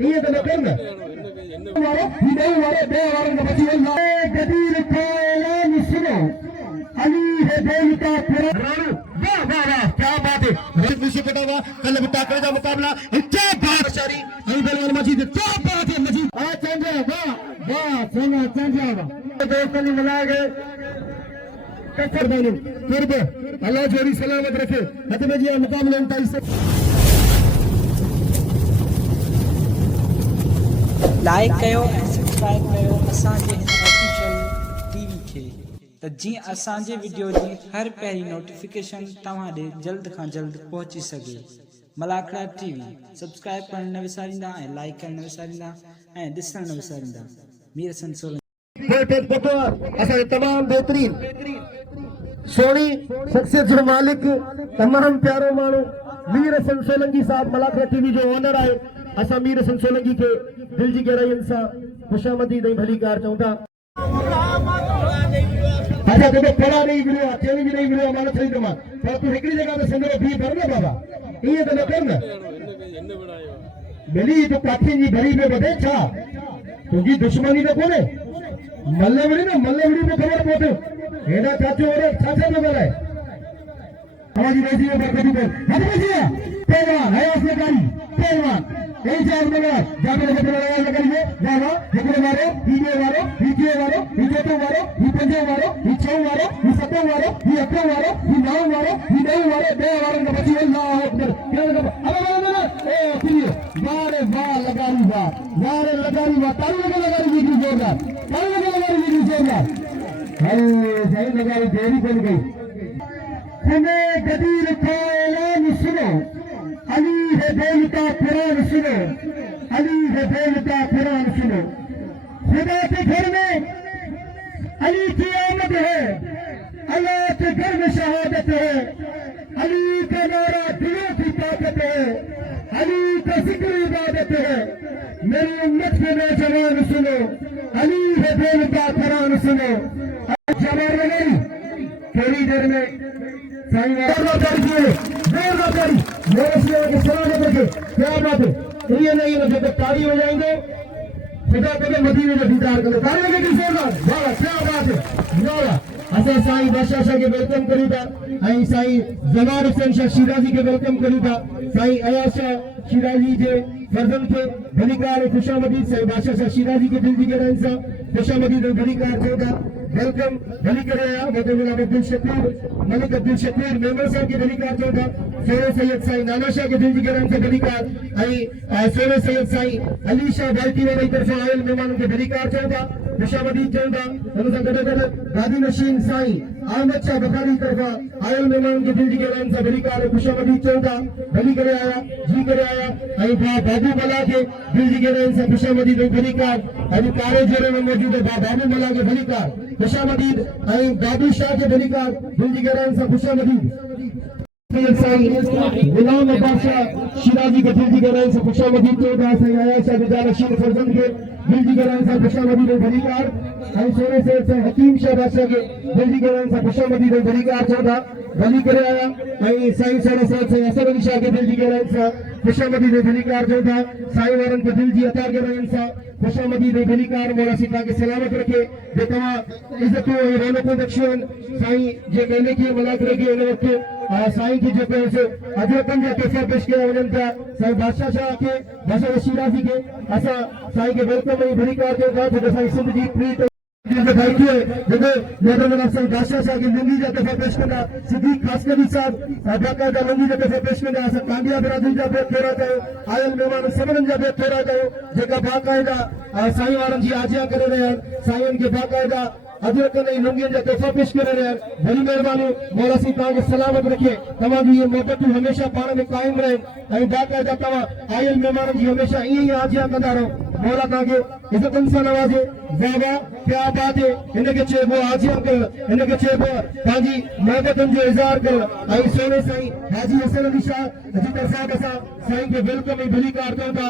ये तो न करना वारो हिदे वारो बे वारो न बची अल्लाह गदीर का ऐलान सुनो अली है दिल का राणू वाह वाह वाह क्या बात है विषय कटावा कल टाकरे का मुकाबला क्या बात शारी अली बलवान मजीद क्या बात है मजीद आ चंद्रा वाह वाह सोना चंद्रा वाह दोस्तों ने मिला गए कसर बालू कुर्ब अल्लाह जोड़ी सलामत रखे हतमे जी मुकाबला उनका इससे लाइक कयो ऐं सब्सक्राइब कयो असांजे हिन ऑफिशियल टीवी खे त जीअं असांजे वीडियो जी हर पहिरीं नोटिफिकेशन तव्हां ॾे जल्द खां जल्द पहुची सघे। मलाखड़ा टीवी सब्सक्राइब करण न विसारींदा ऐं लाइक करण न विसारींदा ऐं ॾिसण न विसारींदा। मीर हसन सोलंकी असां तमाम बेहतरीन सोनी शख्सियत जो मालिक तमाम प्यारो माण्हू मीर हसन सोलंकी साहब मलाखड़ा टीवी जो ओनर आहे। असां मीर हसन सोलंकी के दिल जी गहराइयुनि सां खुशामदीद ऐं भली कार चऊं था। अच्छा देखो थोड़ा नहीं मिलियो अकेली भी नहीं मिलियो मानो सही तमा पर तू हिकड़ी जगह पे संदरो भी भर ना बाबा ये तो न करना मिली तो काठी जी भरी पे बदे छा तुझी दुश्मनी तो कोने मल्लवड़ी ना मल्लवड़ी में खबर पोते हेडा चाचो और चाचा में गलाए हमारी बेटी में बरकती बोल हट बजिया पहलवान है उसने गाड़ी पहलवान यही चार नंबर जाके लेके लगा करिए जावा हिकड़े मारो हीजे मारो हीजे मारो हीजे तो मारो ही पंजे मारो ही छौ मारो ही सतो मारो ही अठो मारो ही नौ मारो ही नौ मारो बे मारो न बची अल्लाह अकबर क्या लगा अरे ए क्लियर वारे वाह लगारी वाह ताली लगारी जी जोरदार ताली लगारी जी जोरदार अरे सही लगारी देरी बन गई तुम्हें गदीर का ऐलान सुनो अली है दिल का कुरान सुनो अली है दिल का कुरान सुनो खुदा के घर में अली की आमद है अल्लाह के घर में शहादत है अली का नारा दिलों की ताकत है अली का जिक्र इबादत है मेरी उम्मत के नौजवान सुनो अली है दिल का कुरान सुनो जवान नहीं थोड़ी देर में क्या बात है ये नहीं है जब तारी हो जाएंगे खुदा को मदीने में दीदार करो तारी लगे कि जोरदार क्या बात है वाह असा साईं बादशाह शाह के वेलकम करूं था ऐं साईं जमाल हुसैन शाह शिराजी के वेलकम करूं था साईं अयाज शाह शिराजी जे फर्जन के भलीकार खुशामदीद साईं बादशाह शाह शिराजी के दिल जी गहराइयुनि सां खुशामदीद ऐं भलीकार चऊं था वेलकम भली करे आया मदन जनाब अब्दुल शकूर मलिक अब्दुल शकूर मेमन साहब के भलीकार चऊं था सोने सैयद साईं नाना शाह के दिल जी गहराइयुनि सां भलीकार ऐं सोने सैयद साईं अली शाह बाल्टी वाली तरफ़ां आयल महिमाननि खे भलीकार चऊं था खुशामदीद चऊं था हुन सां गॾोगॾु गादी नशीन साईं अहमद शाह बुखारी तरफ़ां आयल महिमाननि खे दिल जी गहराइयुनि सां भलीकार खुशामदीद चऊं था भली करे आया जी करे आया ऐं बाबू मला के दिल जी गहराइयुनि सां खुशामदीद ऐं भलीकार अॼु कारे जोड़े में मौजूद बाबू मला के भलीकार खुशामदीद ऐं बाबू शाह के भलीकार दिल जी गहराइयुनि सां खुशामदीद गुलाम अब्बास शाह शिराजी के दिल जी गहराइयुनि सां खुशामदीद चऊं था साईं अयाज शाह गुज़ार रशीद फर्जंद के दिल जी गहराइयुनि सां खुशामदीद ऐं भलीकार ऐं सोने सैयद साईं हकीम शाह बादशाह के दिल जी गहराइयुनि सां खुशामदीद ऐं भलीकार चऊं था भली करे आया ऐं साईं सोने सैयद साईं असर अली शाह के दिल जी गहराइयुनि सां खुशामदीद ऐं भलीकार चऊं था साईं वारनि के दिल जी अता गहराइयुनि सां खुशामदीद ऐं भलीकार मौला सी तव्हांखे सलामत रखे जो तव्हां इज़तूं ऐं रौनकूं बख़्शियूं आहिनि साईं जे मेले खे मलाखड़े खे हिन वक़्तु साईं की जो अजरतन जा तोहफ़ा पेश किया वञनि था साईं बादशाह शाह के बादशाह शिराजी के असां साईं खे वेलकम ऐं भलीकार चऊं था जेको साईं सिंध जी प्रीत भाई थे जेको मोहतरम साईं बादशाह शाह के लुंगी जा तोहफ़ा पेश कंदा सिद्दीक़ खासकरी साहब बाक़ायदा लुंगी जा तोहफ़ा पेश कंदा असां कांडिया बिरादरी जा बेत थोरा कयो आयल महिमान सभिनीनि जा बेत थोरा कयो जेका बाक़ायदा साईं वारनि जी आजिया करे रहिया आहिनि साईं खे बाक़ायदा अजरतन ऐं लुंगियुनि जा तोहफ़ा पेश करे रहिया आहिनि वॾी महिरबानी मौला सी तव्हांखे सलामत रखे तव्हांजी इहे मोहबतूं हमेशह पाण में क़ाइमु रहनि ऐं बाक़ायदा तव्हां आयल महिमाननि जी हमेशह ईअं ई आजिया कंदा रहो मौला तव्हांखे इज़तनि सां नवाज़े वाह वाह क्या बात है हिनखे चइबो आजिया करणु हिनखे चइबो पंहिंजी मोहबतनि जो इज़हार करणु ऐं सोने साईं हाजी हसन अली शाह जी तरफ़ां असां साईं खे वेलकम ऐं भलीकार चऊं था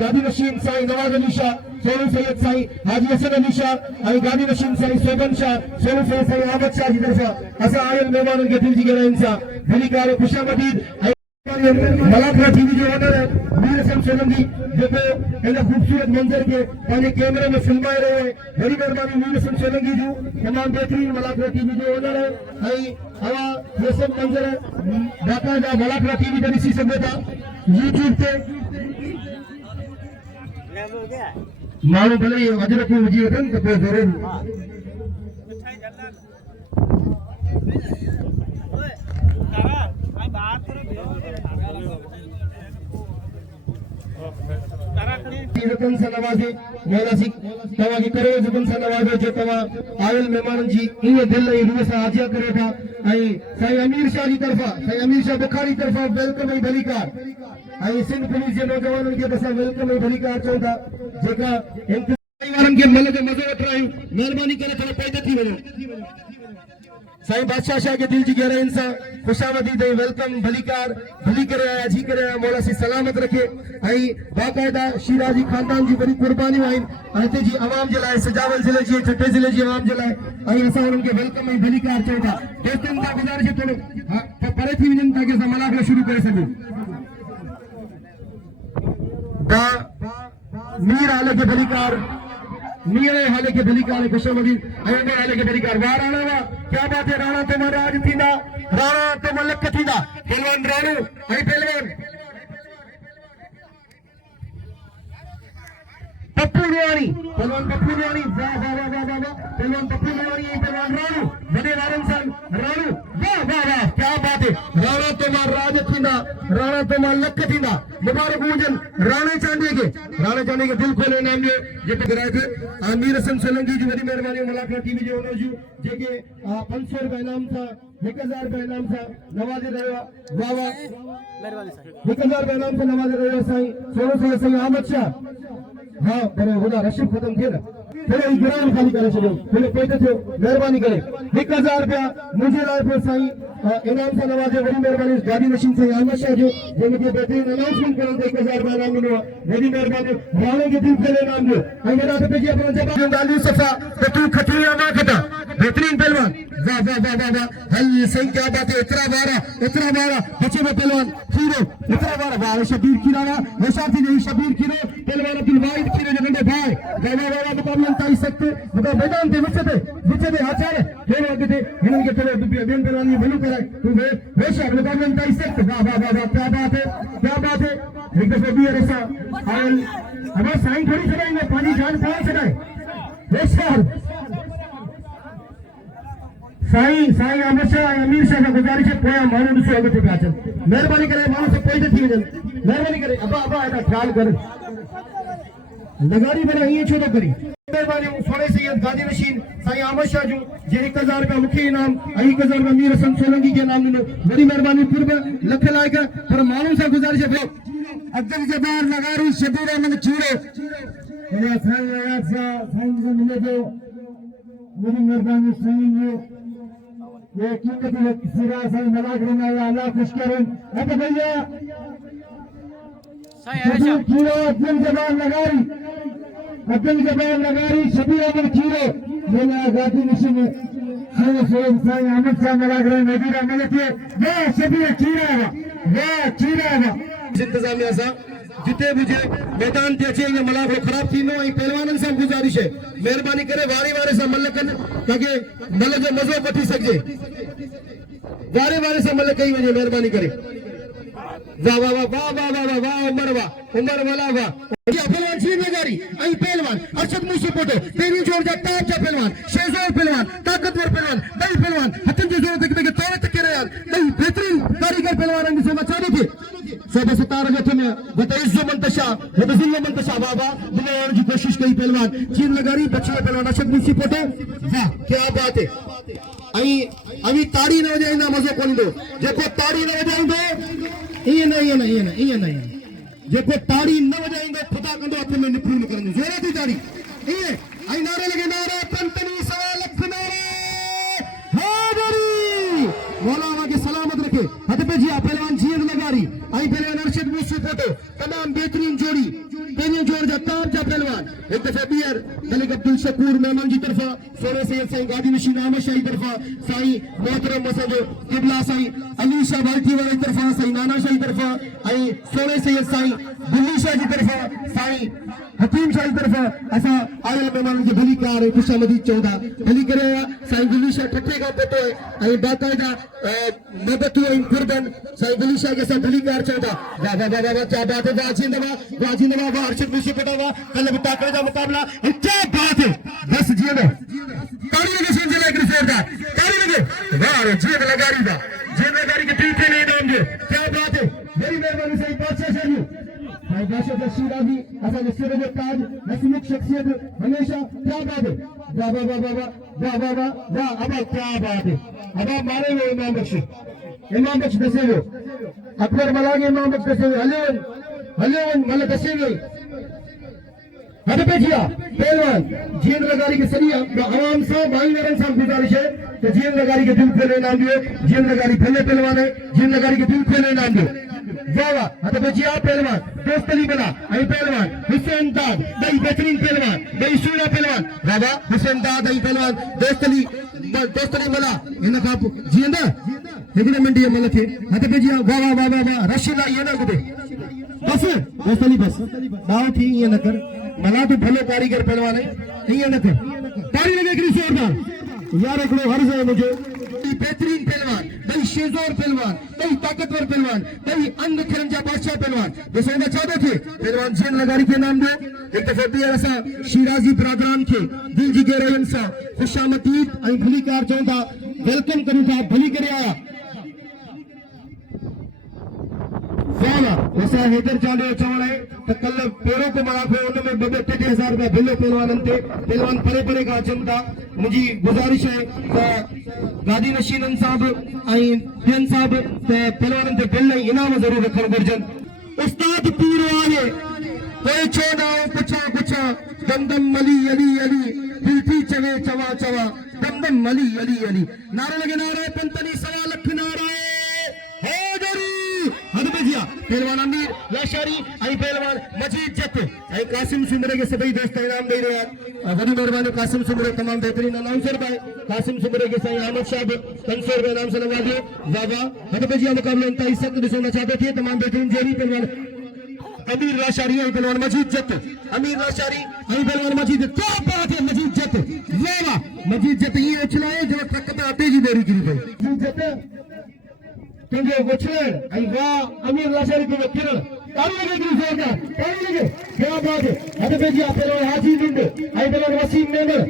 गादी नशीन साईं नवाज़ अली शाह सोने सैयद साईं हाजी हसन अली शाह ऐं गादी नशीन साईं सोबन शाह सोने सैयद साईं अहमद शाह जी तरफ़ां असां आयल महिमाननि खे दिल जी गहराइयुनि सां भलीकार खुशामदीद मलाखा टीवी जो ओनर है मीर हसन सोलंकी जेको इन खूबसूरत मंजर के पंहिंजे कैमरे में फिल्माए रहियो आहे। बड़ी महिरबानी मीर हसन सोलंकी जो तमाम बेहतरीन मलाखा टीवी जो ओनर है। हवा ये सब मंजर बाकायदा मलाखा टीवी ते ॾिसी सघो था यूट्यूब ते। माण्हू भले अजरक विझी वठनि त पोइ ज़रूरु रकम से नवाजे मौला सी तवा की करोड़ रकम से नवाजे जो तवा आयल मेहमानन जी इन दिल ई रूह से हाजिर करे था। आई साईं अमीर शाह जी तरफा साईं अमीर शाह बुखारी तरफा वेलकम ई भलीकार आई सिंध पुलिस जे नौजवानन के बसा वेलकम ई भलीकार चो था जेका इंतजामी वारन के मल जो मजो वठ रही मेहरबानी करे थोड़ा पैदा थी वणो। साईं बादशाह शाह के दिल जी गहराइन से खुशामदी दे वेलकम भलीकार भली करे आया जी करे आया मौला सी सलामत रखे। आई बाकायदा शिराजी खानदान जी बड़ी कुर्बानी आइन हिते जी आवाम जे लाए सजावल जिले जी छठे जिले जी आवाम जे लाए आई असां उन्हनि खे वेलकम ऐं भलीकार चऊं था। दोस्तनि खां गुज़ारिश है थोरो परे थी वञनि ताकि असां मलाखो शुरू करे सघूं। मीर हाले के भलीकार मीरे हाले के भलीकार खुशामदी अहमद हाले के भलीकार वाह राणा वाह क्या बात है। राणा तो राज थींदा राणा तो मलक थींदा पहलवान राणू ऐं पहलवान पप्पू नुआणी पहलवान पप्पू नुआणी वाह वाह वाह वाह वाह पहलवान पप्पू नुआणी ऐं पहलवान राणू वॾे वारनि सां राणू वाह वाह वाह क्या बात है। राणा तो राज थींदा राणा तो लख थींदा मुबारक हुजन राणे चांदी के दिल खोले नाम जो जेके घुराए थे मीर हसन सोलंकी जी वॾी महिरबानी मलाखा टीवी जे ओनर जूं जेके 500 रुपया इनाम सां 1000 रुपया इनाम सां नवाज़े रहियो आहे। वाह वाह महिरबानी साईं 1000 रुपया इनाम सां नवाज़े रहियो साईं सोनो साईं अहमद शाह। हाँ पर होदा रशिद खत्म थिए न थोड़ो ई ग्राम खाली करे छॾियो थोड़ो पैसे थियो महिरबानी करे 1000 रुपया मुंहिंजे लाइ पियो साईं इनाम सां नवाज़े वॾी महिरबानी गाड़ी मशीन साईं अहमद शाह जो जंहिंखे बेहतरीन अनाउंसमेंट करण ते 1000 रुपया इनाम मिलियो आहे। वॾी महिरबानी राणे खे दिल खेले इनाम ॾियो ऐं वॾा त पंहिंजी अपना जवाब ॻाल्हियूं सफ़ा त तूं खटी या मां खटा बेहतरीन पहलवान वाह वाह वाह वाह वाह हल सही क्या बात है। इतना बारा बच्चे में पहलवान खीरो इतना बारा वाह शबीर खीरा वाह शाफी नहीं शबीर खीरो पहलवान अब्दुल वाहिद खीरो जो नंढे भाई वाह वाह मुकाबले ताई सकते मुका मैदान ते विच ते आचार थोड़ो अॻिते हिननि खे थोरो ॿियनि पहलवान भलो कराए तूं बेशक मुकाबले ताई सकते वाह वाह वाह वाह क्या बात है। हिकु दफ़ो ॿीहर असां आयल हमें साईं थोड़ी छॾाईंदे पंहिंजी जान पाण छॾाए बेशक साईं अहमद शाह अमीर शाह का गुजारिश है पोया माण्हू ॾिसो अॻिते पिया अचनि महिरबानी करे माण्हू सभु पोइ थी वञनि महिरबानी करे अबा हेॾा ख़्यालु कर लगारी भला ईअं छो थो करी महिरबानी सोने सैयद गादी नशीन साईं अहमद शाह जूं जे 1000 रुपया मूंखे इनाम ऐं 1000 रुपया मीर हसन सोलंकी खे इनाम ॾिनो वॾी महिरबानी पूर्व लख लाइक़ पर माण्हू सां गुजारिश है अब्दुल जब्बार लगारी शबीर अहमद चूड़ो साईं मिले थो वॾी महिरबानी साईं ये कीमत सिरा साईं मलाक रना या अल्लाह खुश करें अब भैया साईं चूड़ो अब्दुल जब्बार लगारी शबीर अहमद चूड़ो मेरा गादी मशीन साईं अहमद शाह मलाक रना नबीरा मिले थे वाह शबीर चीरा इंतजामिया सां जिते भी जे मैदान ते अचे ये मलाखो खराब थींदो ऐं पहलवाननि सां गुजारिश है महिरबानी करे वारे सां मल कनि ताकि मल जो मज़ो वठी सघिजे वारे सां मल कई वञे महिरबानी करे वाह वाह वाह वाह वाह वाह वाह उमर वाला वाह पहलवान श्री नगारी ऐं पहलवान अरशद मूसी पोटो पहिरीं जोर जा ताप जा पहलवान शेज़ोर पहलवान ताकतवर पहलवान ॿई पहलवान हथनि जे जोर ते तौर ते करे ॿई बेहतरीन कारीगर पहलवान ॾिसो मचाने थे सोबे सितार गठ में वतइज़्ज़ो मंतशा वतज़िल्लो मंतशा बाबा बुलाने की कोशिश कई पहलवान चीन लगारी बच्चे पहलवान अरशद मूसी पोटो वाह क्या बात है। अभी ताड़ी न वजाइंदा मज़ो कोन ईंदो जेको ताड़ी न वजाइंदो ईअं न जेको ताड़ी न वजाइंदो खुदा कंदो हथ में निपुण करंदो जोर थी ताड़ी ईअं ऐं नारो लॻे नारो पंतनी सवा लख नारो हाज़री मौला के सलामत रखे हथ पे जिया पहलवान जीअं लगारी ऐं पहलवान अरशद मूसी पोटो तमाम बेहतरीन जोड़ी पहियों जोड़ जा ताब जा पहलवान एक दफा बियर मलिक अब्दुल शकूर मेमन जी तरफा सोने सैयद साईं गादी नशीन अहमद शाही तरफा साईं मोहतरम मसद किबला साईं अली शाह बाल्टी वाले तरफा साईं नाना शाही तरफा आई सोने सैयद साईं बुल्ली शाह जी तरफा साईं हकीम शाही तरफा असा आयल मेहमान की भली कार खुशामदी चौदा भली करे साईं बुल्ली शाह ठट्ठे का पतो है आई बाकायदा मदद हुई कुर्बन साईं बुल्ली शाह के साथ भली कार चौदा वाह वाह वाह वाह क्या बात है वाजिंदवा वाह अर्शद मुझे पटावा कल ताकरे का मुकाबला क्या बात है बस जी ने ताली लगे सुन जिला एक जोरदार ताली लगे वाह जी लगारी दा जी लगारी के पीछे नहीं नाम दे क्या बात है बड़ी मेहरबानी सही बादशाह शाही भाई बादशाह शिराजी असल सिर में ताज नस्मिक शख्सियत हमेशा क्या बात है वाह वाह वाह वाह वाह वाह वाह वाह अब क्या बात है अब मारे वो इमाम बख्श दसे वो अकबर मलागे इमाम बख्श दसे हलेवन मतलब दसे हुए हद पे जिया पहलवान जीन लगारी के सरिया आवाम साहब भाई मेरे साहब गुजारिश है तो जीन लगारी के दिल खोले नाम दियो जीन लगारी भले पहलवान है जीन लगारी के दिल खोले नाम दियो वाह वाह हद पे जिया पहलवान दोस्त अली बना आई पहलवान हुसैन दाद दई बेहतरीन पहलवान दई सूरा पहलवान वाह वाह हुसैन दाद दई पहलवान दोस्त अली मला इन का जींदा हिकड़े मिनट ये मल थे हद पे जिया वाह वाह वाह वाह रशीला ये ना कुदे बस दोस्त अली बस दाव थी ये न कर मला तो भलो कारीगर पहलवान है ये न कर ताली लगे कि जोरदार यार एकड़ो हर्ज है मुझे बेहतरीन पहलवान भाई शेजोर पहलवान भाई ताकतवर पहलवान भाई अंग खरंजा बादशाह पहलवान दसोंदा चाहते थे पहलवान जीन लगारी के नाम दो एक दफा भी ऐसा शिराजी बरादरान के दिल जी के रहन सा खुशामदीद आई भली कार चौंदा वेलकम करूं था भली करे आया वाला ऐसा हैदर चांदे चवण है तो कल पेरों को मना को उनमें 2-3 रुपया बिलो पहलवान थे पहलवान परे परे का चमता मुझी गुजारिश है गादी नशीन साहब आई पेन साहब पहलवान ते बिल इनाम जरूर रखण घुर्जन उस्ताद पीर वाले कोई छोड़ा पुछा दम दम मली अली अली दिलती चवे चवा चवा दम दम मली अली अली नारा लगे नारा पंतनी 1.25 लाख नारा हैदरी हद पे जिया पहलवान अमीर लाशारी आई पहलवान मजीद जत आई कासिम सुमरे के सभी दोस्त इनाम दे रहे हैं बड़ी मेहरबानी कासिम सुमरे तमाम बेहतरीन अनाउंसर भाई कासिम सुमरे के साईं अहमद साहब 500 रुपए इनाम से नवाजिए वाह वाह हद पे जिया मुकाबले 29 तक दिसना चाहते थे तमाम बेहतरीन जोड़ी पहलवान अमीर लाशारी आई पहलवान मजीद जत अमीर लाशारी आई पहलवान मजीद क्या बात है मजीद जत वाह वाह मजीद जत ये उछलाए जो ट्रक पे आते जी देरी की भाई मजीद जत तुझे गुछलन आई वाह अमीर लाशारी को किरण ताली लगे कि जोरदार ताली लगे क्या बात है हद पे जी आप लोग हाजी लिंड आई पहलवान वसीम मेमर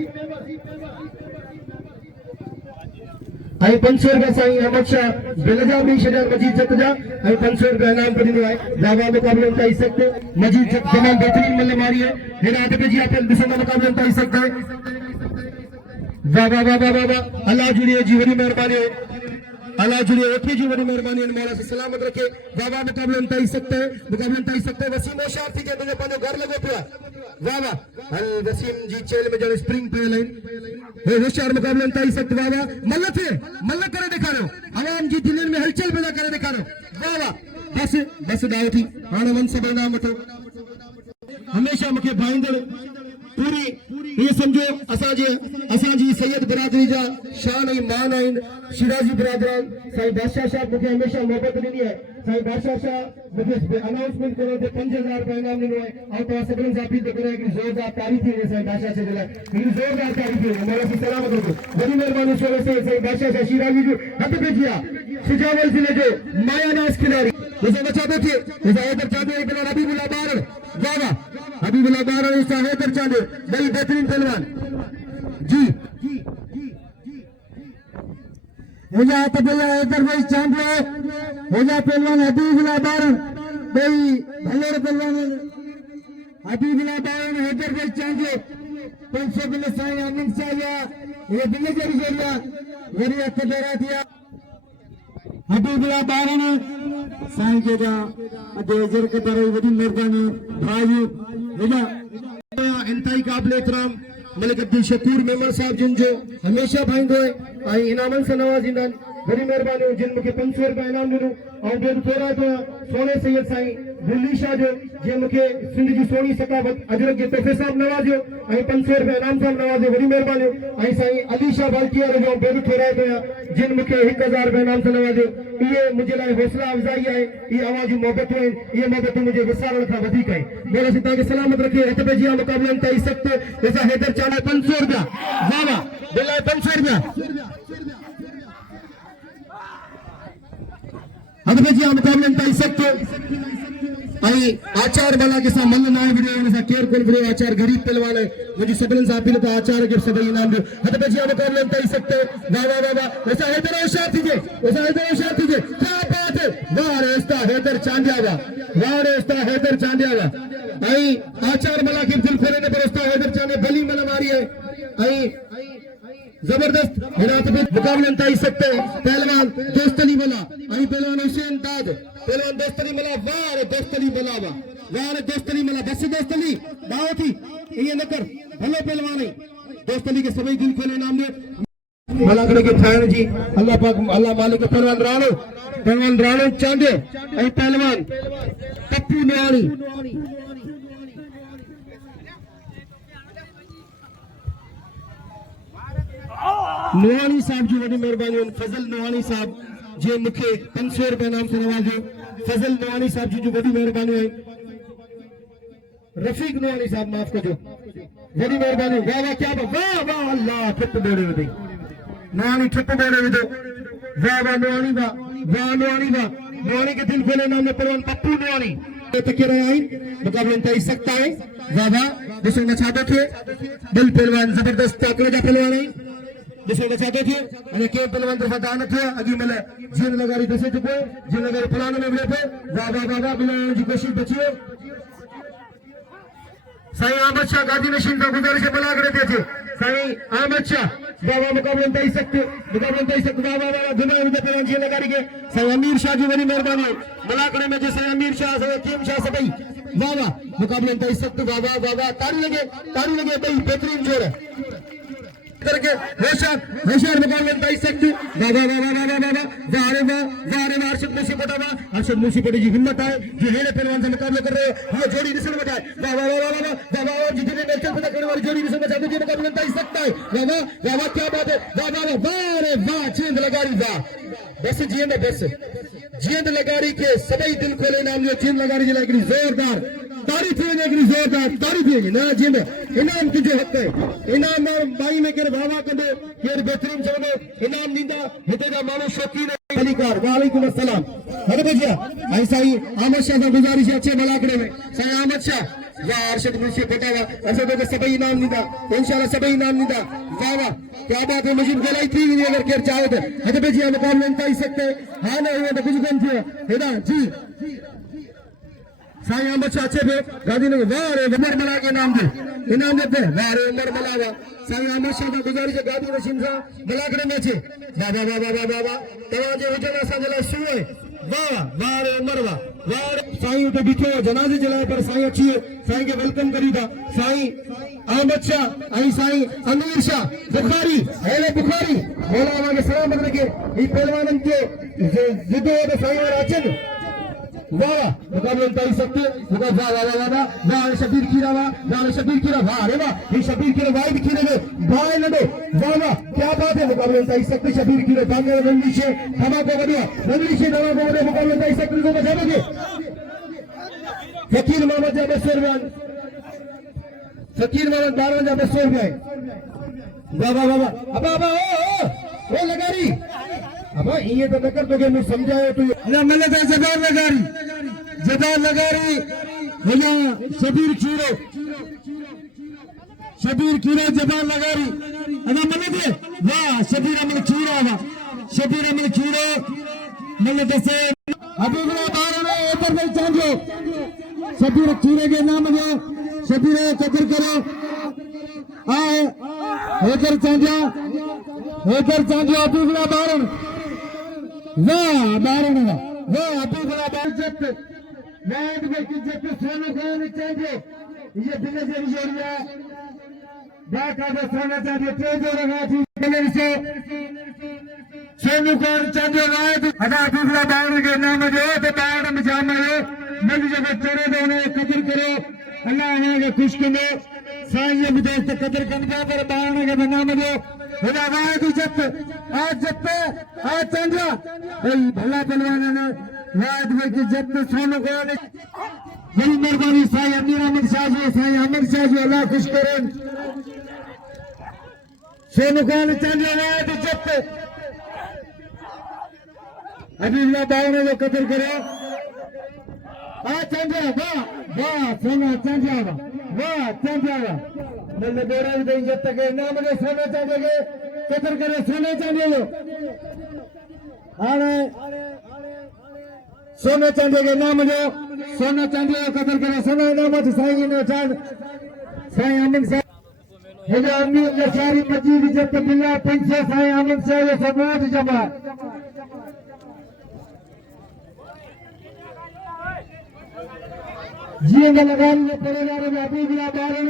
आई 500 रुपया साईं अहमद शाह बेलजा भी शजर मजीद जत जा आई 500 रुपया इनाम पर दिनो है जावा मुकाबले उनका इस सकते मजीद जत तमाम बेहतरीन मल्ले मारी है हेना हद पे जी आप दिसंबर मुकाबले उनका इस सकता है वाह वाह वाह वाह वाह अल्लाह जुड़िए जी बड़ी मेहरबानी है अल्लाह जुड़िए रखे जी बड़ी मेहरबानी है मौला से सलामत रखे वाह मुकाबले उनका इस सकते हैं मुकाबले उनका इस सकते हैं वसीम होशियार थी के मुझे पानो घर लगो पिया वाह वाह अल वसीम जी चेल में जड़ स्प्रिंग पे लाइन हे होशियार मुकाबले उनका इस सकते वाह वाह मल्ल थे मल्ल करे दिखा रहे हो आवाम जी दिल में हलचल पैदा करे दिखा रहे हो वाह वाह बस दाव थी हां मन सब नाम वठो हमेशा मुखे भाईंदड़ पूरी ये समझो असाजी सैयद बिरादरी जा शान आई मान आइन शिराजी बिरादरान साईं बादशाह साहब मुझे हमेशा मोहब्बत दी है साईं बादशाह साहब मुझे अनाउंसमेंट करो थे 5000 रुपए इनाम दिनो है और तो सगन साथी तो करे कि जोरदार तारीफ है साईं बादशाह से दिला लेकिन जोरदार तारीफ है मौला से सलामत रखो बड़ी मेहरबानी से साईं बादशाह शाह शिराजी जो हद पे किया सुजावल जिले जो मायानास खिलाड़ी जैसे बचाते थे जैसे हैदर चांदे एक बार हबीबुल्लाह बारन वाह वाह हबीबुल्लाह बारन ऐसा हैदर चांदे बड़ी बेहतरीन पहलवान जी हो जा तो भैया हैदर भाई चांदे हो जा पहलवान हबीबुल्लाह बारन भाई भले पहलवान हबीबुल्लाह बारन हैदर भाई चांदे 500 बिल साईं अमीन साहब ये बिल जरिया वरी हथ दरा दिया हबीबुल्लाह बारन साईं के जा अजर के तरह बड़ी मेहरबानी भाई हो जा इंतहाई काबिल एहतराम मलिक अब्दुल शकूर मेमन साहब जिन जो हमेशा भाईंदो है आई इनामन से नवाजींदा बड़ी मेहरबानी जिन मुझे 500 रुपया इनाम दिनो ऐं ॿियो थोरा तो सोने सैयद साईं दिल्ली शाह जो जे मूंखे सिंध जी सोनी सकावत अजरक जे तोहफ़े सां नवाज़ियो ऐं 500 रुपया इनाम सां नवाज़ियो, वॾी महिरबानी। ऐं साईं अली शाह बाल्किया जो ॿियो थोरा तो जिन मूंखे 1000 रुपया इनाम सां नवाज़ियो। इहे मुंहिंजे लाइ हौसला अफ़ज़ाई आहे, इहे अवां जूं मोहबतूं आहिनि, इहे मोहबतूं मुंहिंजे विसारण खां वधीक आहिनि। मोला से तव्हांखे सलामत रखे। हथ पे जिया मुक़ाबले ताईं सख़्त जैसा हैदर चाला 500 रुपया, वाह वाह बिलाए 500 रुपया हथ पे जिया मुक़ाबले ताईं सख़्त। आचार वाला के साथ मल्ल ना वीडियो केयर कोन वीडियो आचार गरीब पहलवान है मुझे सबन से अपील तो आचार के सभी इनाम दो हद पे जिया मुकाबले में तई सकते। वाह वाह वाह वाह ऐसा हैदर होशियार थीजे, ऐसा हैदर होशियार थीजे, क्या बात है। वाह रेस्ता हैदर चांदियावा, वाह रेस्ता हैदर चांदियावा। आई आचार वाला के दिल खोले ने परस्ता हैदर चांदे भली मन मारी है। आई जबरदस्त हिरात पे मुकाबले में तई सकते पहलवान दोस्तली वाला आई पहलवान हुसैन ताज पहलवान दोस्तली मला वाह रे दोस्तली मला वाह रे दोस्तली मला बस दोस्तली दाव थी ये न कर भले पहलवान है दोस्तली के सभी दिल खोले नाम में मलाकड़े के ठाण जी अल्लाह पाक अल्लाह मालिक पहलवान राणो चांदे ऐं पहलवान पप्पू न्याणी नोहानी साहब जी वॾी महिरबानी। फज़ल नोहानी साहब जे मूंखे 500 रुपया इनाम से नवाज़ियो। फज़ल नोहानी साहब जी जो वॾी महिरबानी आहे। रफ़ीक नोहानी साहब माफ़ कजो, वॾी महिरबानी। वाह वाह क्या वाह वाह अल्लाह ठिप बोड़े विधई नोहानी ठिप बोड़े विधो। वाह वाह नोहानी वाह वाह नोहानी वाह नोहानी के दिल खोले नाम में परवान पप्पू नोहानी तके रहे आइन मुकाबले तई सकता है। वाह वाह ॾिसो न छा थे दिल पहलवान जबरदस्त ताकत जा पहलवान है जिसे बचाते थे अने के पहलवान तो फटा न थे अगी मिले जिन लगारी दसे चुको जिन लगारी फलाने में मिले थे। वाह वाह वाह बिलाने की कोशिश बचिए। साईं अहमद शाह गादी नशीन का गुजारिश बला कर देते थे साईं अहमद शाह वाह वाह मुकाबले तई सकते वाह वाह दुनिया में पहलवान जिन लगारी के साईं अमीर शाह जी बड़ी मेहरबानी मलाकड़े में जैसे अमीर शाह से कीम शाह से भाई वाह वाह मुकाबले तई सकते। वाह वाह वाह ताली लगे भाई बेहतरीन जोर है करके होशियार मुकाबले तई सकते। वाह वाह वाह वाह वाह वाह वाह रे अर्शद मुंशी पटावा अर्शद मुंशी पटी जी हिम्मत है जो हेड़े पहलवान से मुकाबले कर रहे हो ये जोड़ी दिसने में है। वाह वाह वाह वाह वाह वाह जितने नेचर पता करने वाली जोड़ी दिसने में जाते जी मुकाबले तई सकता है। वाह वाह क्या बात है। वाह वाह वाह रे वाह चेंद लगारी वाह बस जियंद लगारी के सभी दिल खोले नाम जो चेंद लगारी जे लाइक जोरदार तारीफ है ना जिंद इनाम तुझे हक है इनाम भाई में केर वावा कंदो केर बेहतरीन चवंदो इनाम दींदा हिते जा माण्हू शौकीन अलीकार वालेकुम अस्सलाम। हर बजिया ऐं साईं अहमद शाह सां गुज़ारिश अच्छे मलाकड़े में साईं अहमद शाह वाह अर्शद मुंशी पटावा असां तोखे सभई इनाम ॾींदा इंशाल्लाह सभई इनाम ॾींदा। वाह वाह क्या बात है मुझे गलाई थी वेंदी अगर केर चाहे तो हद पे जी मुकाबले में तई सकते हां न उहो त कुझु कोन थियो हेॾा जी साईं अहमद शाह अच्छे पे गादी ने वाह रे उमर मला के नाम दे वाह रे उमर मला वाह साईं अहमद शाह का गुजारिश गादी नशीन सा मलाकड़े में छे। वाह वाह वाह वाह वाह वाह तवा जे हुजन असा जे लाइ सु है। वाह वाह रे उमर वाह साईं उते बीठो जनाजे जे लाइ पर साईं अची साईं के वेलकम करी था साईं अहमद शाह ऐं साईं अमीर शाह बुखारी हेले बुखारी मौला के सलामत रखे ई पहलवानन के जिदो तो साईं और अचन। वाह मुकाबले तई सकते वाह वाह वाह वाह वाह शबीर खीरा वाह रे वाह ये शबीर खीरा वाइड खीरे में भाई लडो वाह वाह क्या बात है मुकाबले तई सकते शबीर खीरा बांगे रंगी से धमाको बढ़िया रंगी से धमाको बढ़िया मुकाबले तई सकते को बचाओगे फकीर मोहम्मद जा 200 रुपया फकीर मोहम्मद 12 जा 200 रुपया। वाह वाह वाह अब ओ लगारी अब ये तो नकर तो के मैं समझायो तो ना मले तो जदार लगारी भैया शबीर खीरो जदार लगारी अना मले दे वाह शबीर अमल खीरो मले तो से अभी बड़ा बार में ऊपर में चांदियो शबीर खीरे के नाम में शबीर कदर करो आए हेकर चांदिया अभी बड़ा बार वाह बारण वाह अभी बड़ा बाजत नाद में इज्जत सोना खाने चाहिए ये दिल से जोड़िया बाका सोना चाहिए तेज हो रहा से सोनू कौर चांदो रात अदा दूसरा बावड़ के नाम जो तो बावड़ में जाम है मिल जगह चढ़े दोनों कदर करो अल्लाह है खुश करो साईं ये दोस्त कदर करना पर बावड़ के नाम जो खुदा वाद इज्जत आज चंद्रा भला पहलवान ने वाद में इज्जत सोनू कौर बड़ी मेहरबानी साईं अमीर अहमद शाह जी साईं अहमद शाह जी अल्लाह खुश करें सोनू कौर चंद्रा वाद इज्जत अभी बावने जो कदर करो चंद्रा वाह वाह सोना चंद्रा वाह चंद्रा मतलब बोरा भी इज्जत के नाम के सोना चंद्रा के कदर करे सोना चंद्रा लो सोना चंद्रा के नाम जो सोना चंद्रा का कदर करे सोना नाम साईं ने चांद साईं अमन साहब हिजामी लशारी मजीद इज्जत बिल्ला 500 साईं अमन साहब सबूत जमा जिए लगान पड़ेगा अभी भी बारन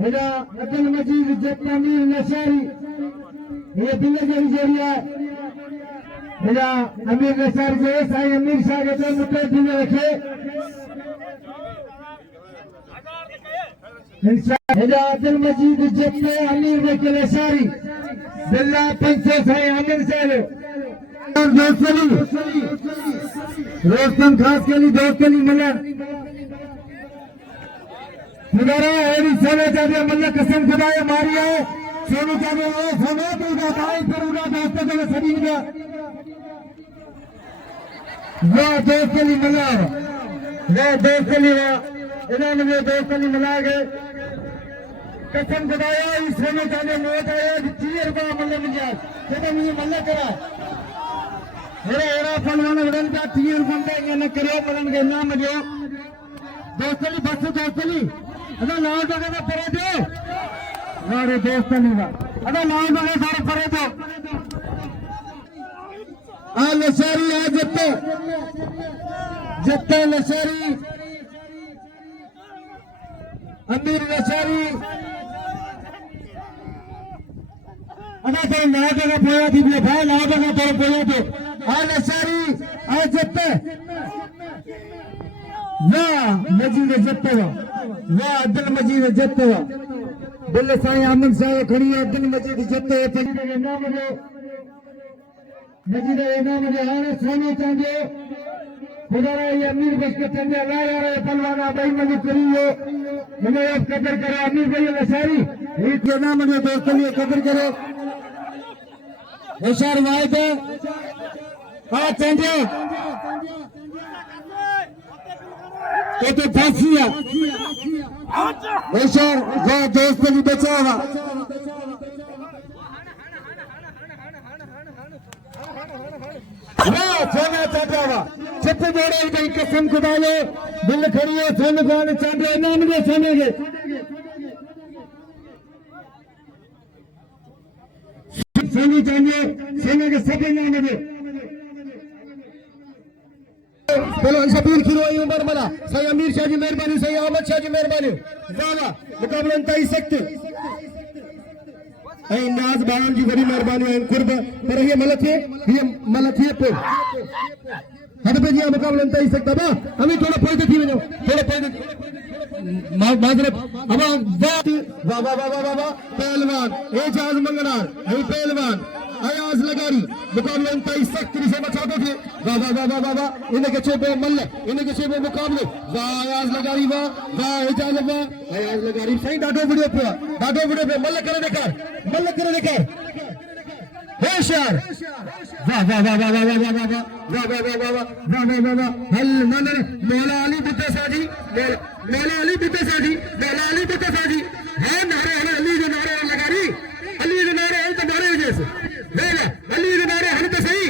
हेजा अब्दुल मजीद जमीर नशारी ये बिल्ले के जरिया हेजा अमीर नशारी जो साईं अमीर शाह के तो मुद्दे दिल रखे हेजा अब्दुल मजीद जमीर अमीर के नशारी बिल्ला 500 साईं अमीर शाह रोस्तम खास के लिए दोस्त के लिए मिला सोना चाहते मल्ला कसम खुदाया मारी है सोनू चाहते सोना दूंगा भाई करूंगा दोस्तों का शरीर का वो दोस्त के लिए मिला वो दोस्त के लिए इन्होंने वो दोस्त के लिए मिला गए कसम खुदाया सोनू चाहते मौत आया 3 रुपया मल्ला मिल जाए जब मुझे मल्ला करा पहलवान उड़न का 3 रुपये न करो पलन के नाम जो दोस्तली बस दोस्तली अदा लाल जगह का परे दो अरे दोस्तली का अदा लाल जगह सारे परे दो लशारी आ जत्ते लशारी अमीर लशारी अदा तो लाल जगह पोया थी भाई लाल जगह तो पोया तो लशारी आज जत्ते वाह मजीद जत्ते वाह अब्दुल मजीद जत्ते बिल साईं अहमद साहब खड़ी है अब्दुल मजीद जत्ते मजीद नाम जो हाणे सोने चांदो खुदा ये अमीर बस के चंदे अल्लाह यार पहलवाना भाई मजी करियो मने कदर करे अमीर भाई लशारी ये नाम जो दोस्तों ने कदर करो होशियार वाहिद चंद्रा तो फांसिया होशियार वाह दोस्त भी बचा हुआ वाह सोना चांद्रा चिप जोड़े गई कसम खुदा लो दिल खड़ी है सोन खान चांद्रा नाम के सोने के सोनी चांद्रा सोने के सभी नाम के पहलवान शबीर खिलवाई उमर मला सही अमीर शाह जी मेहरबानी सही अहमद शाह जी मेहरबानी ज्यादा मुकाबला तय सकते नाज बावन जी बड़ी मेहरबानी है कुर्ब पर ये मलत है पे हद पे जी मुकाबला तय सकता बा हमें थोड़ा फायदा थी वनो थोड़ा फायदा माजरत अब वाह वाह वाह वाह वाह पहलवान एजाज मंगनार है पहलवान अयाज लगारी मुकाबले तय सख्त से बचाते थे वाह वाह वाह वाह वाह इनके चेपे मल्ल इनके चेपे मुकाबले वाह अयाज लगारी वाह वाह एजाज वाह अयाज लगारी सही डाडो वीडियो पे मल्ल करे देखा होशियार वाह वाह वाह वाह वाह वाह वाह वाह वाह वाह वाह वाह वाह वाह हल नंदन मौला अली बुद्धा साजी मौला अली बुद्धा साजी है नारे अली जो नारे लगारी अली जो नारे है तो नारे जैसे अली जो नारे हम तो सही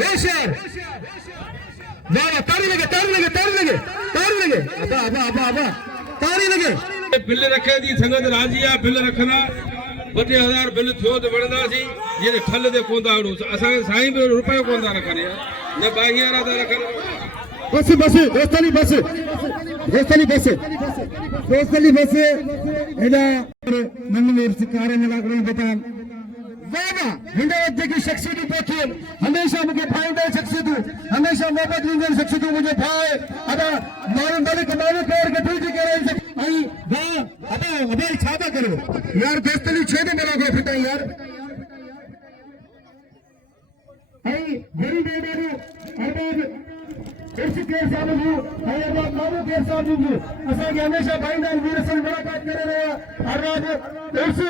होशियार वाह तारी लगे तारी लगे बिल रखे दी संगत राजी आ बिल रखना 2000 बिल थियो तो वणदासी ये ठल दे कोंदा अड़ो असा साईं भी रुपयो कोंदा रखने न 12000 दा रखने बस दोस्तली बस एडा नन्नवीर सिकारे मिलाकरण बतान वाह हिंदुत्व की शख्सियत पोखियन हमेशा मुझे फायदा शख्सियत हमेशा मोहब्बत लीजन शख्सियत मुझे भाई अदा मालूम बलिक मालूम कर के ठीक करे आई वाह अदा अबे छाता करो यार दोस्तली छेद मिला गो फिटा यार आई बड़ी बेदारू अरबाब इस के सामने आई अरबाब मालूम के सामने असा के हमेशा भाईंदा वीर से मुलाकात करे रहा अरबाब इस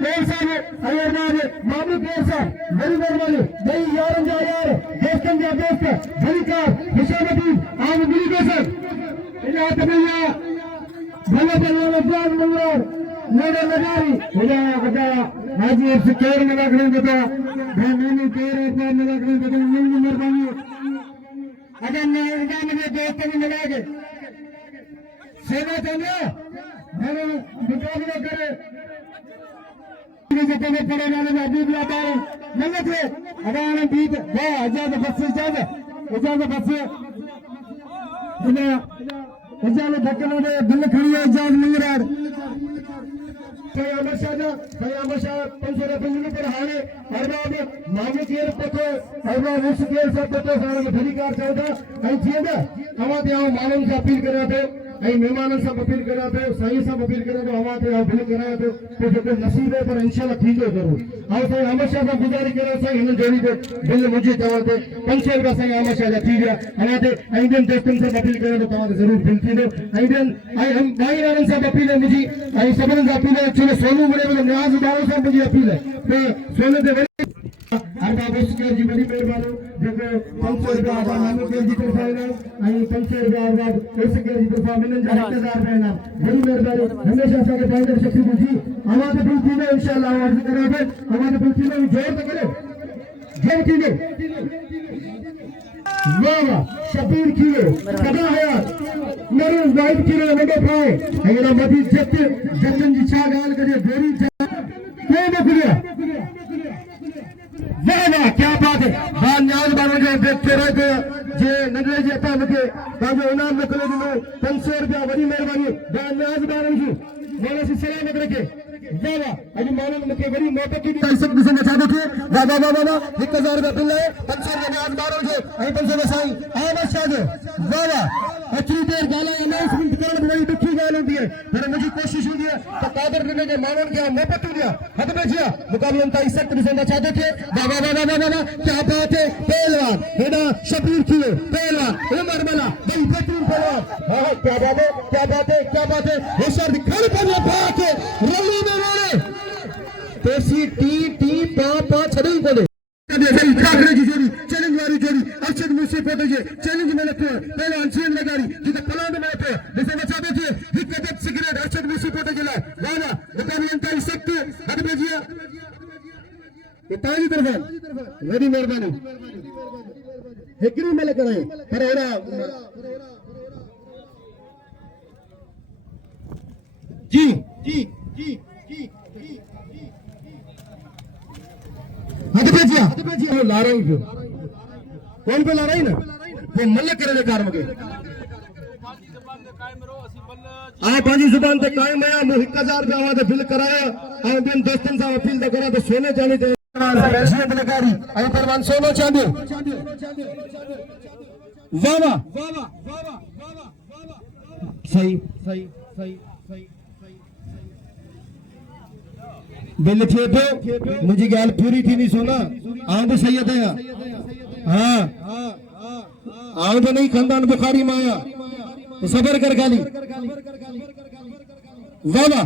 के सामने आई अरबाब मालूम के साथ बड़ी मेहरबानी भाई यार जा यार दोस्तन जा दोस्त भलिका खुशामदी आम मिली के सर इला तबैया भला भला अफजान मंगल नगर नगारी इला अदा हाजी इस केर मिलाकरण बता मैंने केर अपना मिलाकरण बता नहीं मेहरबानी अगर मैं मुझे दोस्त भी मिला के सेवा चाहिए मैंने मुकाबला करे जितने पड़े मैंने अभी भी आता है नहीं थे अगर मैंने बीत गया आजाद बस इजाजत बस इजाजत धक्के में दिल खड़ी है इजाजत मिल रहा है भाई अमरशाह पंचर पंजनी पर हाने अरबाब मामले के पतो अरबाब उस के सब पतो सारा में अधिकार चाहता आई जिएगा हमारे आओ मालूम से अपील करा थे आई मेहमानों से अपील करा थे साईं से अपील करा तो हमारे आओ बिल करा थे तो जो नसीब है पर इंशाल्लाह ठीक है जरूर आओ साईं अमरशाह से गुजारिश करा साईं इन जोड़ी दे बिल मुझे चाहते पंचर का साईं अमरशाह ठीक है हमारे इंडियन दोस्तों से अपील करा तो हमारे जरूर बिल थी दो इंडियन आई हम भाई नारायण से अपील है मुझे आई सबन से अपील है चलो सोनू बड़े बड़े न्याज बाबू से मुझे अपील है तो सोनू दे अरबाब उसके जी बड़ी मेहरबानी जो पंचर का नाम के जी तरफ आएगा आई पंचर का अरबाब उसके जी तरफ मिलन जा 1000 रहना बड़ी मेहरबानी हमेशा सारे फायदे शक्ति बुझी हमारे दिल की में इंशाल्लाह अर्ज करावे हमारे दिल की में जोर से करो जोर की लो वाह शबीर की कदा है मेरे वाइफ की नंबर खाए मेरा मदी जतन जी छा गाल करे गोरी के बकरिया वाह वाह क्या बात है बान न्याज बानो जो देखते रहे जे नगले जे अता मुके ताजो इनाम में करे दिनो 500 रुपया बड़ी मेहरबानी बान न्याज बानो जी मोला से सलामत रखे वाह वाह अजी मालूम मुके बड़ी मोहब्बत की सब किसी में चाहते थे वाह वाह वाह वाह 1000 रुपया बिल है 500 रुपया न्याज बानो जो आई 500 साईं आ बच्चा जो वाह वाह अच्छी देर गाला अनाउंसमेंट करने बड़ी दुखी गाल होती है पर मुझे कोशिश हुई है तो कादर करने के मानन के मोहब्बत हो गया हद में जिया मुकाबले में 21% चाहते थे वाह वाह वाह वाह वाह क्या बात है पहलवान हेडा शबीर की पहलवान उमर मला बड़ी बेहतरीन पहलवान हां क्या बात है क्या बात है क्या बात है होशियार दिखाने पर पा के रली में रोने पेशी टी टी पा पा छड़ी को दे चैलेंज वाली जोड़ी अरशद मुझसे फोटो जे चैलेंज में लगे पहलवान चीन लगारी जिसे पलांड में थे जैसे बचाते थे हिकदत सिगरेट अरशद मुझसे फोटो जला वाला मुकाबले में सकते हद में जिया ये ताजी तरफ बड़ी मेहरबानी हिकरी में लग रहे पर एड़ा जी जी जी जी हद भेजिया ला रही हूँ कौन पे ला रही ना वो मल्ल करे कार मुके आ पांजी जुबान ते कायम है मु 1000 रुपया आवाज बिल कराया आ दिन दोस्तन सा अपील दा करा तो सोने चांदी ते प्रेसिडेंट लगारी आई परवान सोनो चांदी वाह वाह सही सही सही सही बिल थे तो मुझे गाल पूरी थी नहीं सोना आऊं तो सैयद है हाँ आऊं तो नहीं खानदान बुखारी माया तो सबर कर गाली वाह वाह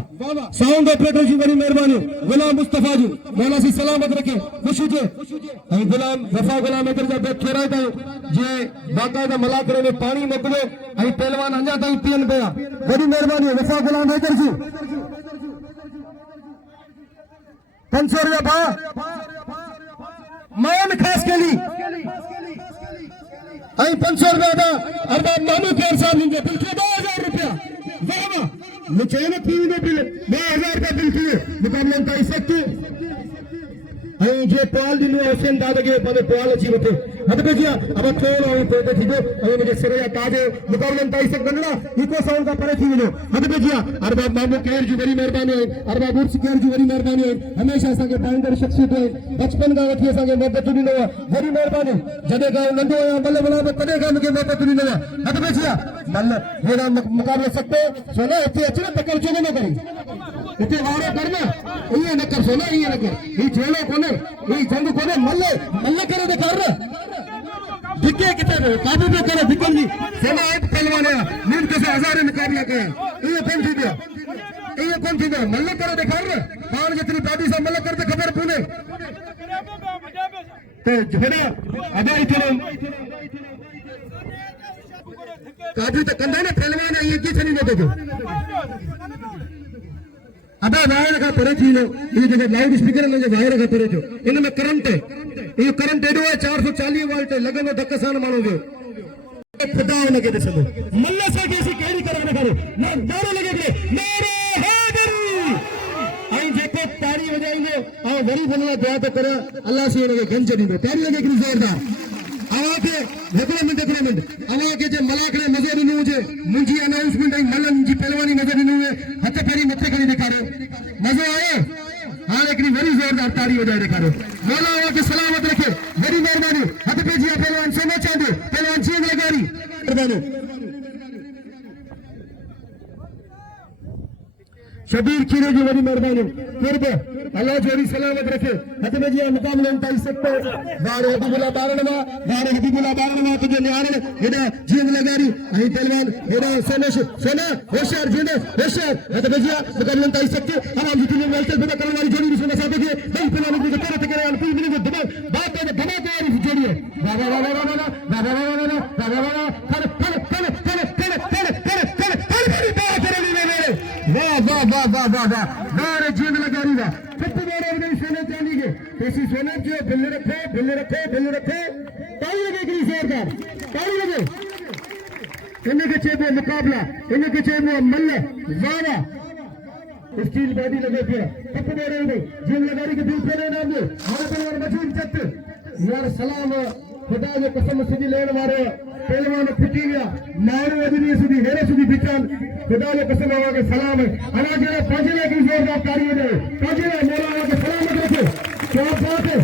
साउंड ऑपरेटर जी बड़ी मेहरबानी गुलाम मुस्तफा जी मौला सी सलामत रखे खुश हुए आई गुलाम वफा गुलाम इधर जब बैठे रहे थे जे बाकायदा मलाकरे में पानी मोकलो आई पहलवान अंजा ताई पियन गया बड़ी मेहरबानी वफा गुलाम इधर जी 500 रुपया मान खास के लिए आई 500 रुपया था अरबाब मामू केर साहब ने बिल किया 2000 रुपया वाह वाह मुझे ना तीन बिल 2000 रुपया बिल किए मुकाबले में सकते आई जे पाल दिनु हुसैन दादा के पदे पाल अच्छी बते हद पे जिया अब थोड़ा तो थीदो अने मुझे सिरया ताजे मुकाबलन ताई से गणना इको साउंड का परे थी मिलो हद पे जिया अरबाब मामू केर जी वरी मेहरबानी है अरबाब बुर्स केर जी वरी मेहरबानी है हमेशा असा के पाइंदर शख्सियत है बचपन का वठी असा के मोहब्बत दी नो वरी मेहरबानी जदे का नंदो या बल्ले बल्ले कदे का मुझे मोहब्बत दी नो हद पे जिया मल्ल हेरा मुकाबले सकते सोना इतने अच्छे तकल चोने न करी इतने वारे करना ये न कर सोना ये न कर ये जेलो कोने ये जंग कोने मल्ले मल्ले करे दे कर दिखे कितने काबू पे करे दिक्कत नहीं सोना एक पहलवान है नींद कैसे हजारे मुकाबला करे ये कौन थी दिया ये कौन थी दिया मल्ले करे दे कर पान जितनी दादी से मल्ले करते खबर पुणे तो झगड़ा अदा इतने काबू तो कंधा ना पहलवान है ये किस नहीं देते अबे वायर का परे थी लो ये जगह लाउड स्पीकर में जो वायर का परे जो इनमें करंट है ये करंट एडो है 440 वोल्ट है लगन में धक्कासान मानोगे खुदा लगे दे सब मल्ला से कैसी केड़ी करने करो ना नारे लगे दे नारे हैदरी आई देखो ताली बजाएंगे और वरी बनला दुआ तो करे अल्लाह से लगे गंज दी ताली लगे कि जोरदार आवाके एग्रीमेंट आवाके जे मलाकड़े मजे नु जे मुंजी अनाउंसमेंट आई मलन जी पहलवानी मजे नु हथ पेरी मथे करी दिखारो मजो आयो हां लेकिन बड़ी जोरदार ताली बजाए दिखारो मौला आवाके सलामत रखे बड़ी मेहरबानी हथ पे जी पहलवान सोना चांदो पहलवान जी लगारी मेहरबानी शबीर खीरे जी बड़ी मेहरबानी फिर पे अल्लाह जोड़ी सलामत रखे हद में जी मुकाबले उठाई सकते बारे हबीबुल्लाह बारणमा तुझे न्यारे हेडा जींद लगारी आई पहलवान हेडा सोना होशियार जींद होशियार हद में जी मुकाबले उठाई सकते हम जितने वेल्टर बता करने वाली जोड़ी भी सुना सकते हैं दल पहलवान को तेरे तक करे अनपुल मिनी को दबा बात है धमाके वाली जोड़ी है वाह वाह वाह वाह वाह वाह वाह वाह वाह वाह वाह वाह नारे जींद लगारी वाह कितने बार हमने सोने चांदी के ऐसी सोने जो बिल्ले रखे ताली लगे कि जोरदार ताली लगे इन्हें के चेबो मुकाबला इन्हें के चेबो मल्ले वाह स्टील बॉडी लगे फिर कितने बार हमने जींद लगारी के दिल पे नाम दे हमारे परिवार मजूर जत्ते यार सलाम खुदा जो कसम सुधी लेने वाले पहलवान फुटी गया मारू अजनी सुधी हेरे सुधी बिचान खुदा जो कसम आवा के सलाम है अना जरा पाजले की जोरदार ताली दे पाजले मोला आवा के सलाम रखे क्या बात है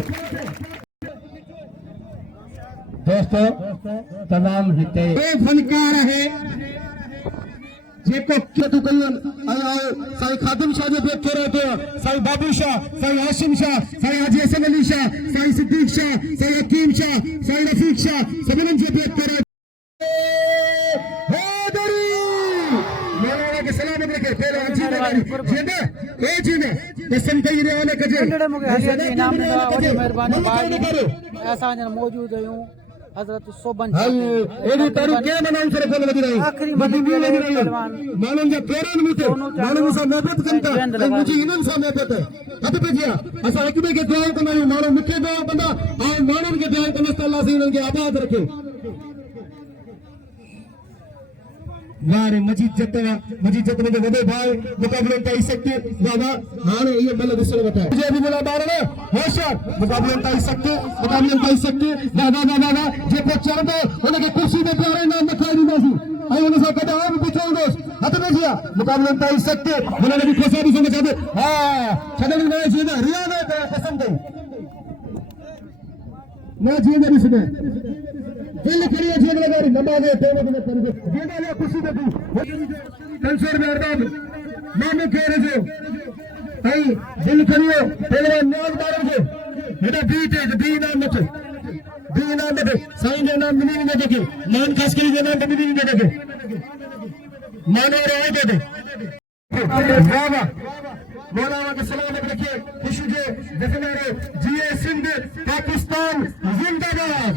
दोस्तों तमाम हिते ये फनकार है जेको केतु कयन आयो साईं खादिम शाह जो बैठे रहते हैं साईं बाबू शाह साईं हाशिम शाह साईं हाजी हसन अली शाह साईं सिद्दीक शाह साईं हकीम शाह साईं रफीक शाह सबने जो बैठ कर हैदरी मौलाना के सलामत रखे पहले जी लगारी जेंदे ए जीने कसम कई रे वाले कजे कंडड़े मुके हरियत इनाम दा वडी मेहरबानी बाग ऐसा जन मौजूद हूं हजरत सोबन एडी तारू के बनाऊ सर बोल लगी रही आखिरी मदी पहलवान मालूम जे पेरन मुते मालूम सा मोहब्बत करता मुझे इनन सा मोहब्बत है हद पे जिया असा एकबे के दुआ करना मालूम मुखे दो बंदा आ मानन के दुआ करना अल्लाह से इनन के आबाद रखे वारे मजीद जत्ते में वडे भाई मुकाबले ताई सकते दादा हाने ये मल दुसरे बता मुझे भी बोला बारने होशियार मुकाबले ताई सकते दादा दादा जे को चढ़ दो उनके कुर्सी पे प्यारे नाम लिखा दी नासी आई उन से कदा आप बिछोड़ दो हत में जिया मुकाबले ताई सकते बोले भी कोसा भी समझ दे हां छदन में जीना रिया ने कसम दे ना जीना भी सुने दिल करिए जीवन लगारी नमाज़े देने के लिए जीना ले खुशी दे कंसर में अरबाब मामू कह रहे जो आई दिल करिए पहलवान न्याज मारो जो बेटा बीट है बी नाम मत साईं ने नाम मिली नहीं देखे मान खास के लिए नाम मिली नहीं देखे मान और आए दे वाह वाह मौलाना के सलामत रखिए खुशी जे देखने जीए सिंध पाकिस्तान जिंदाबाद।